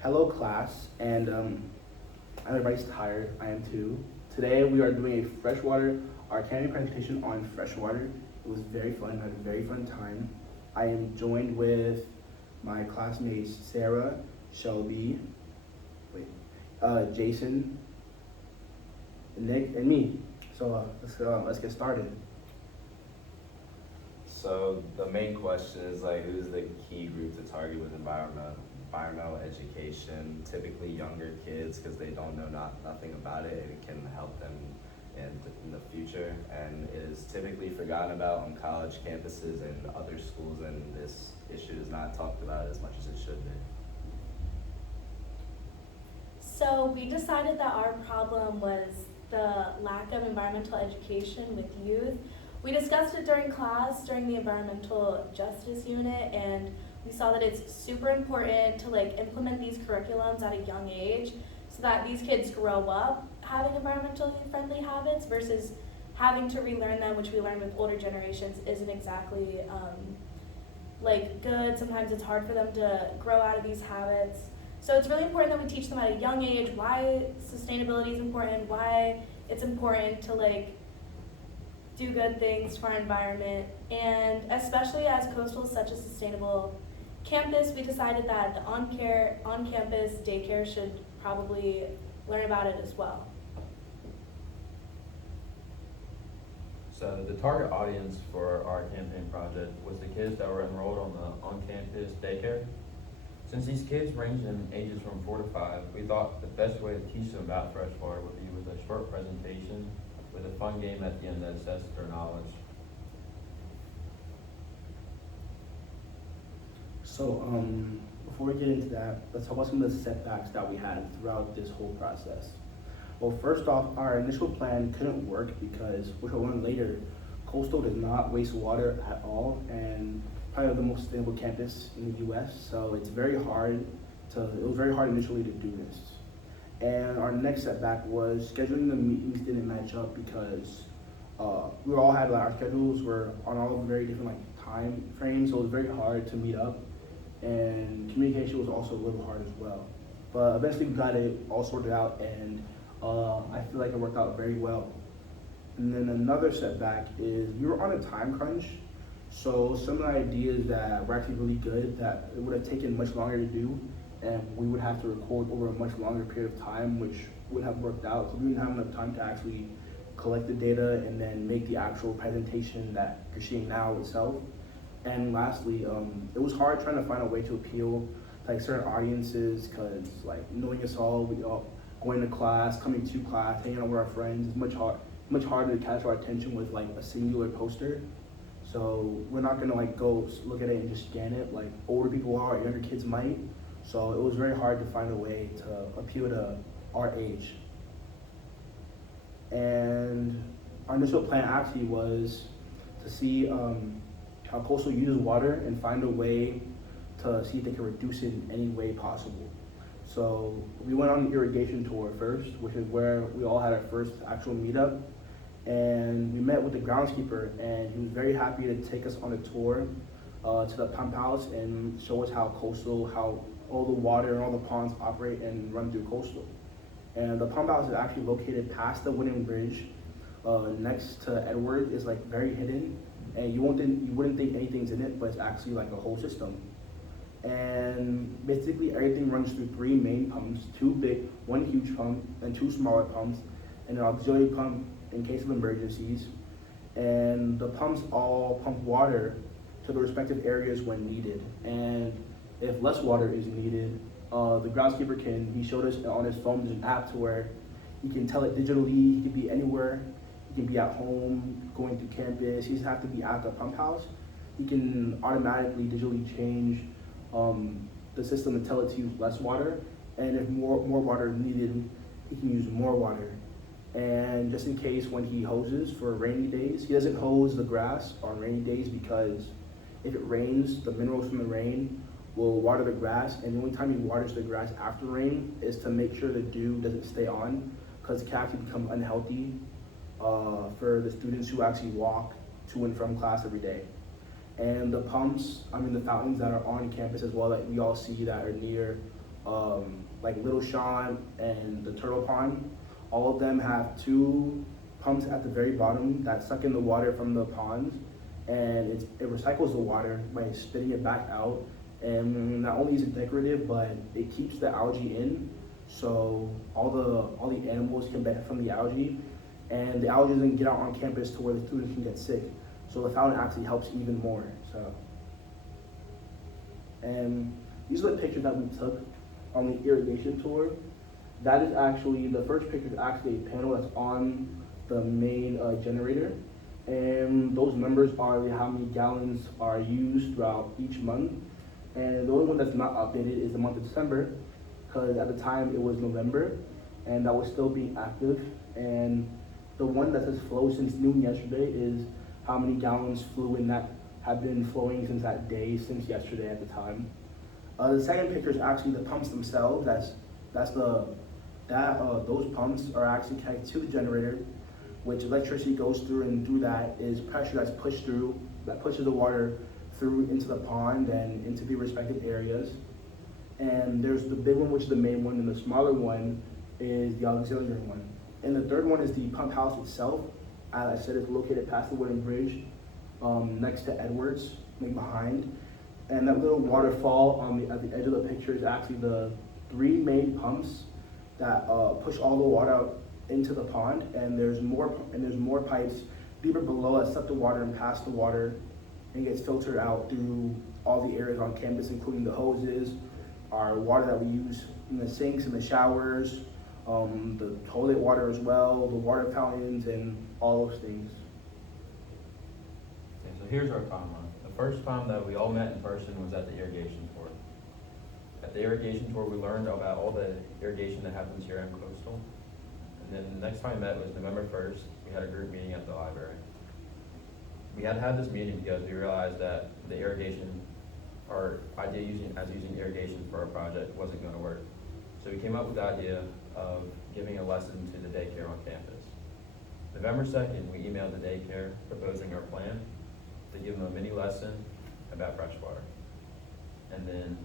Hello, class, and everybody's tired. I am too. Today we are doing a freshwater academy presentation on freshwater. It was very fun. I had a very fun time. I am joined with my classmates Sarah, Shelby, Jason, Nick, and me. So let's get started. So the main question is like, who's the key group to target with environmental education? Typically younger kids because they don't know nothing about it, and it can help them in the future. And it is typically forgotten about on college campuses and other schools, and this issue is not talked about as much as it should be. So we decided that our problem was the lack of environmental education with youth. We discussed it during class, during the environmental justice unit, and we saw that it's super important to implement these curriculums at a young age so that these kids grow up having environmentally friendly habits versus having to relearn them, which we learned with older generations isn't exactly good. Sometimes it's hard for them to grow out of these habits. So it's really important that we teach them at a young age why sustainability is important, why it's important to do good things for our environment. And especially as Coastal is such a sustainable campus, we decided that the on-campus daycare should probably learn about it as well. So the target audience for our campaign project was the kids that were enrolled on the on-campus daycare. Since these kids range in ages from 4 to 5, we thought the best way to teach them about freshwater would be with a short presentation with a fun game at the end that assesses their knowledge. So before we get into that, let's talk about some of the setbacks that we had throughout this whole process. Well, first off, our initial plan couldn't work because, which I'll learn later, Coastal does not waste water at all, and probably the most sustainable campus in the U.S. So it was very hard initially to do this. And our next setback was scheduling the meetings didn't match up because we all had our schedules were on all very different time frames, so it was very hard to meet up, and communication was also a little hard as well. But eventually we got it all sorted out, and I feel like it worked out very well. And then another setback is we were on a time crunch, so some of the ideas that were actually really good that it would have taken much longer to do, and we would have to record over a much longer period of time, which would have worked out because we didn't have enough time to actually collect the data and then make the actual presentation that you're seeing now itself. And lastly, it was hard trying to find a way to appeal to certain audiences because knowing us all, we all going to class, coming to class, hanging out with our friends is much harder to catch our attention with a singular poster. So we're not gonna go look at it and just scan it like older people are, younger kids might. So it was very hard to find a way to appeal to our age. And our initial plan actually was to see how Coastal uses water and find a way to see if they can reduce it in any way possible. So we went on an irrigation tour first, which is where we all had our first actual meetup. And we met with the groundskeeper, and he was very happy to take us on a tour to the pump house and show us how all the water and all the ponds operate and run through Coastal. And the pump house is actually located past the wooden bridge next to Edward. Is very hidden, and you wouldn't think anything's in it, but it's actually a whole system. And basically everything runs through 3 main pumps, 2 big, 1 huge pump, and 2 smaller pumps, and an auxiliary pump in case of emergencies. And the pumps all pump water to the respective areas when needed. And if less water is needed, the groundskeeper he showed us on his phone, there's an app to where he can tell it digitally. He can be anywhere. He can be at home, going through campus. He doesn't have to be at the pump house. He can automatically digitally change the system and tell it to use less water. And if more water is needed, he can use more water. And just in case when he hoses for rainy days, he doesn't hose the grass on rainy days because if it rains, the minerals from the rain will water the grass, and the only time he waters the grass after rain is to make sure the dew doesn't stay on, because it can actually become unhealthy for the students who actually walk to and from class every day. And the fountains that are on campus as well that we all see that are near like Little Sean and the Turtle Pond, all of them have 2 pumps at the very bottom that suck in the water from the ponds, and it recycles the water by spitting it back out. And not only is it decorative, but it keeps the algae in, so all the animals can benefit from the algae, and the algae doesn't get out on campus to where the students can get sick. So the fountain actually helps even more. So, and these are the pictures that we took on the irrigation tour. That is actually, the first picture is actually a panel that's on the main generator. And those numbers are how many gallons are used throughout each month. And the only one that's not updated is the month of December, because at the time it was November, and that was still being active. And the one that says flow since noon yesterday is how many gallons flew in that have been flowing since that day, since yesterday at the time. The second picture is actually the pumps themselves. Those pumps are actually connected to the generator, which electricity goes through, and through that is pressure that's pushed through, that pushes the water through into the pond and into the respective areas. And there's the big one, which is the main one, and the smaller one is the auxiliary one. And the third one is the pump house itself. As I said, it's located past the wooden bridge, next to Edwards, like behind. And that little waterfall at the edge of the picture is actually the 3 main pumps that push all the water out into the pond. And there's more pipes deeper below that suck the water and pass the water and gets filtered out through all the areas on campus, including the hoses, our water that we use in the sinks and the showers, the toilet water as well, the water fountains, and all those things. Okay, so here's our timeline. The first time that we all met in person was at the irrigation tour. At the irrigation tour, we learned about all the irrigation that happens here in Coastal. And then the next time we met was November 1st. We had a group meeting at the library. We had to have this meeting because we realized that the irrigation, our idea using irrigation for our project wasn't going to work. So we came up with the idea of giving a lesson to the daycare on campus. November 2nd, we emailed the daycare proposing our plan to give them a mini lesson about freshwater. And then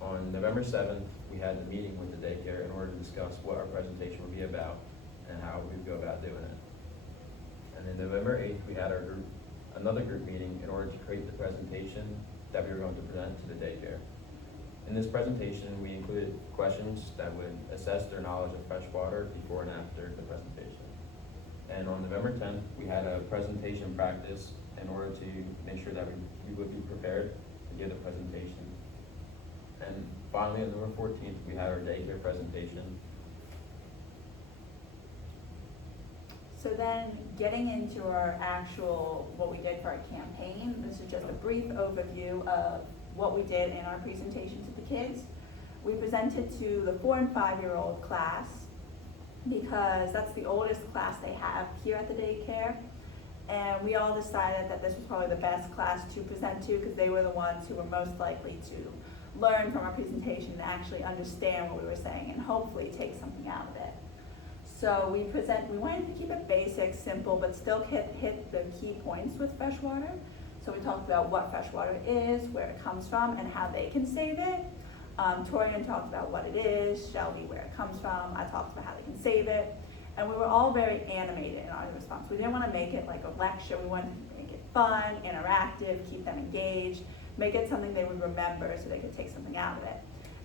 on November 7th, we had the meeting with the daycare in order to discuss what our presentation would be about and how we'd go about doing it. And then November 8th, we had another group meeting in order to create the presentation that we were going to present to the daycare. In this presentation, we included questions that would assess their knowledge of freshwater before and after the presentation. And on November 10th, we had a presentation practice in order to make sure that we would be prepared to give the presentation. And finally, on November 14th, we had our daycare presentation. So then, getting into our actual, what we did for our campaign, this is just a brief overview of what we did in our presentation to the kids. We presented to the 4 and 5-year-old class because that's the oldest class they have here at the daycare. And we all decided that this was probably the best class to present to because they were the ones who were most likely to learn from our presentation and actually understand what we were saying and hopefully take something out of it. So we wanted to keep it basic, simple, but still hit the key points with freshwater. So we talked about what freshwater is, where it comes from, and how they can save it. Torian talked about what it is, Shelby where it comes from, I talked about how they can save it. And we were all very animated in our response. We didn't want to make it like a lecture, we wanted to make it fun, interactive, keep them engaged, make it something they would remember so they could take something out of it.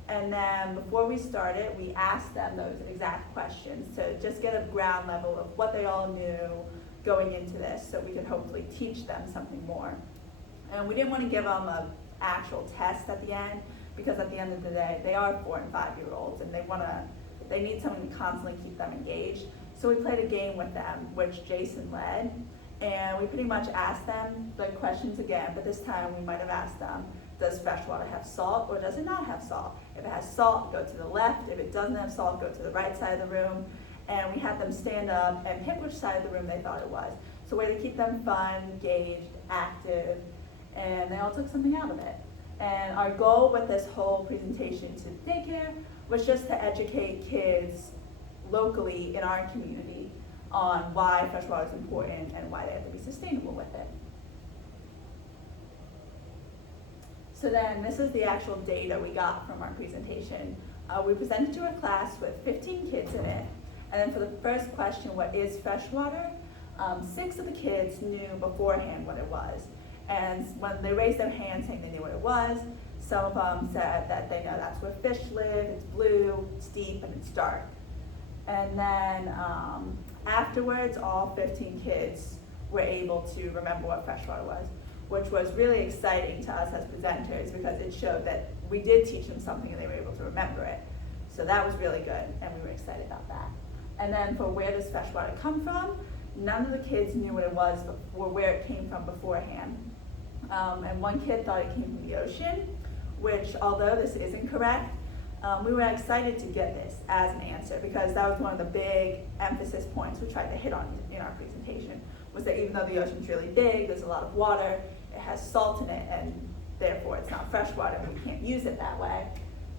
And then before we started, we asked them those exact questions to just get a ground level of what they all knew going into this so we could hopefully teach them something more. And we didn't want to give them an actual test at the end because at the end of the day, they are 4 and 5-year-olds and they need something to constantly keep them engaged. So we played a game with them, which Jason led, and we pretty much asked them the questions again, but this time we might have asked them, does freshwater have salt or does it not have salt? If it has salt, go to the left. If it doesn't have salt, go to the right side of the room. And we had them stand up and pick which side of the room they thought it was. So a way to keep them fun, engaged, active, and they all took something out of it. And our goal with this whole presentation to daycare was just to educate kids locally in our community on why freshwater is important and why they have to be sustainable with it. So then this is the actual data we got from our presentation. We presented to a class with 15 kids in it, and then for the first question, what is freshwater? 6 of the kids knew beforehand what it was. And when they raised their hand saying they knew what it was, some of them said that they know that's where fish live, it's blue, it's deep, and it's dark. And then afterwards, all 15 kids were able to remember what freshwater was, which was really exciting to us as presenters because it showed that we did teach them something and they were able to remember it. So that was really good, and we were excited about that. And then for where does freshwater come from, none of the kids knew what it was or where it came from beforehand. And one kid thought it came from the ocean, which although this is incorrect, we were excited to get this as an answer because that was one of the big emphasis points we tried to hit on in our presentation, was that even though the ocean's really big, there's a lot of water, it has salt in it, and therefore it's not fresh water, and we can't use it that way.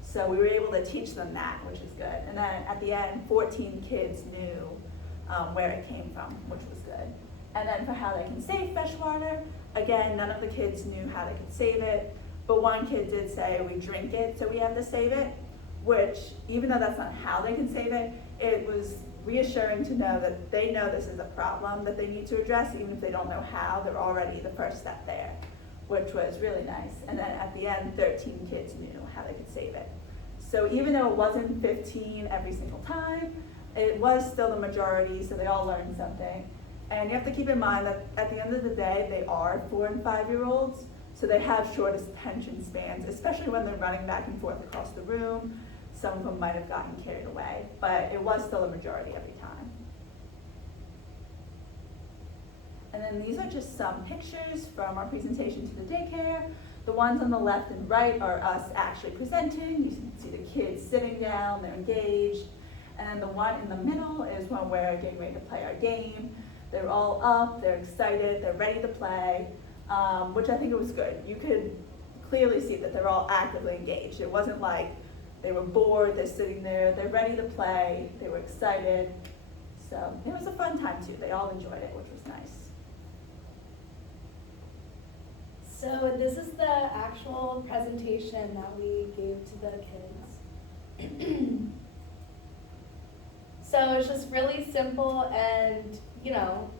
So we were able to teach them that, which is good. And then at the end, 14 kids knew where it came from, which was good. And then for how they can save fresh water, again, none of the kids knew how they could save it, but one kid did say we drink it, so we have to save it, which even though that's not how they can save it, it was reassuring to know that they know this is a problem that they need to address, even if they don't know how, they're already the first step there, which was really nice. And then at the end, 13 kids knew how they could save it. So even though it wasn't 15 every single time, it was still the majority, so they all learned something. And you have to keep in mind that at the end of the day, they are 4- and 5-year-olds, so they have shortest attention spans, especially when they're running back and forth across the room. Some of them might have gotten carried away, but it was still a majority every time. And then these are just some pictures from our presentation to the daycare. The ones on the left and right are us actually presenting. You can see the kids sitting down, they're engaged. And then the one in the middle is when we're getting ready to play our game. They're all up, they're excited, they're ready to play, which I think it was good. You could clearly see that they're all actively engaged. It wasn't like they were bored, they're sitting there, they're ready to play, they were excited. So it was a fun time too. They all enjoyed it, which was nice. So this is the actual presentation that we gave to the kids. So it's just really simple and, you know,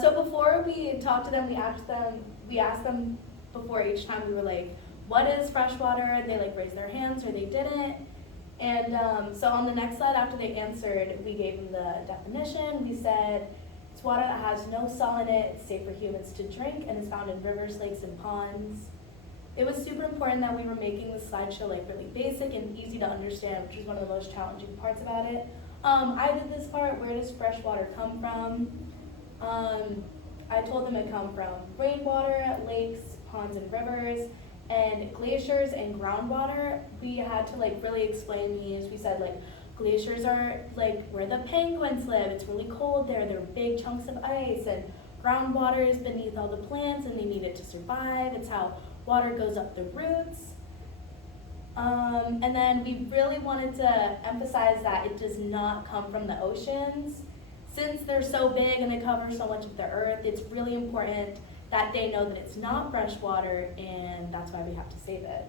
so before we talked to them, we asked them before each time, we were like, what is freshwater? And they like raised their hands or they didn't. And so on the next slide after they answered, we gave them the definition. We said, it's water that has no salt in it, it's safe for humans to drink, and is found in rivers, lakes, and ponds. It was super important that we were making the slideshow like really basic and easy to understand, which is one of the most challenging parts about it. I did this part, where does fresh water come from? I told them it come from rainwater, lakes, ponds, and rivers, and glaciers and groundwater. We had to like really explain these. We said like, glaciers are like where the penguins live. It's really cold there. They're big chunks of ice, and groundwater is beneath all the plants and they need it to survive. It's how water goes up the roots. And then we really wanted to emphasize that it does not come from the oceans. Since they're so big and they cover so much of the earth, it's really important that they know that it's not fresh water, and that's why we have to save it.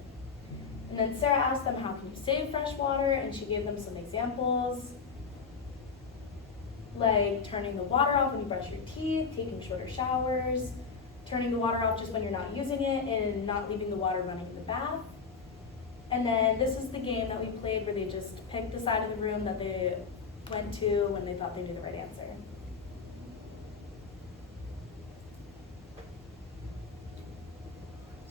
And then Sarah asked them, how can you save fresh water? And she gave them some examples, like turning the water off when you brush your teeth, taking shorter showers, turning the water off just when you're not using it, and not leaving the water running in the bath. And then this is the game that we played where they just picked the side of the room that they went to when they thought they knew the right answer.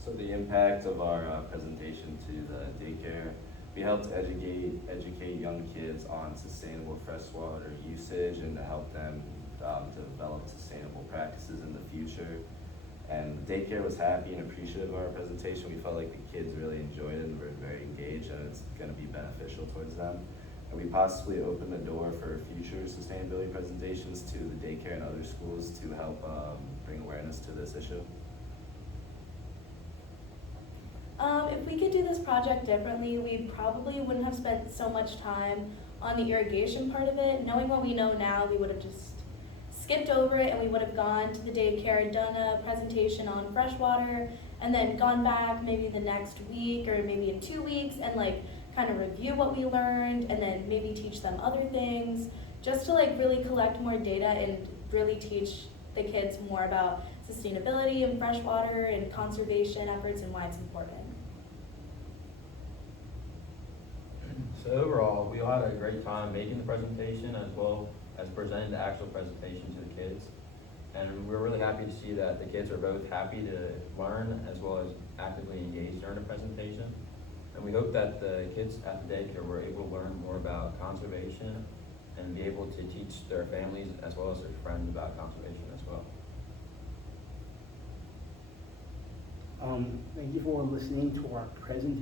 So the impact of our presentation to the daycare, we helped educate young kids on sustainable freshwater usage and to help them to develop sustainable practices in the future. And the daycare was happy and appreciative of our presentation. We felt like the kids really enjoyed it and were very engaged, and it's going to be beneficial towards them. And we possibly opened the door for future sustainability presentations to the daycare and other schools to help bring awareness to this issue. If we could do this project differently, we probably wouldn't have spent so much time on the irrigation part of it. Knowing what we know now, we would have just skipped over it and we would have gone to the daycare, done a presentation on freshwater, and then gone back maybe the next week or maybe in 2 weeks and like kind of review what we learned and then maybe teach them other things, just to like really collect more data and really teach the kids more about sustainability and freshwater and conservation efforts and why it's important. So overall, we all had a great time making the presentation as well as presenting the actual presentation to the kids. And we're really happy to see that the kids are both happy to learn as well as actively engage during the presentation. And we hope that the kids at the daycare were able to learn more about conservation and be able to teach their families as well as their friends about conservation as well. Thank you for listening to our presentation.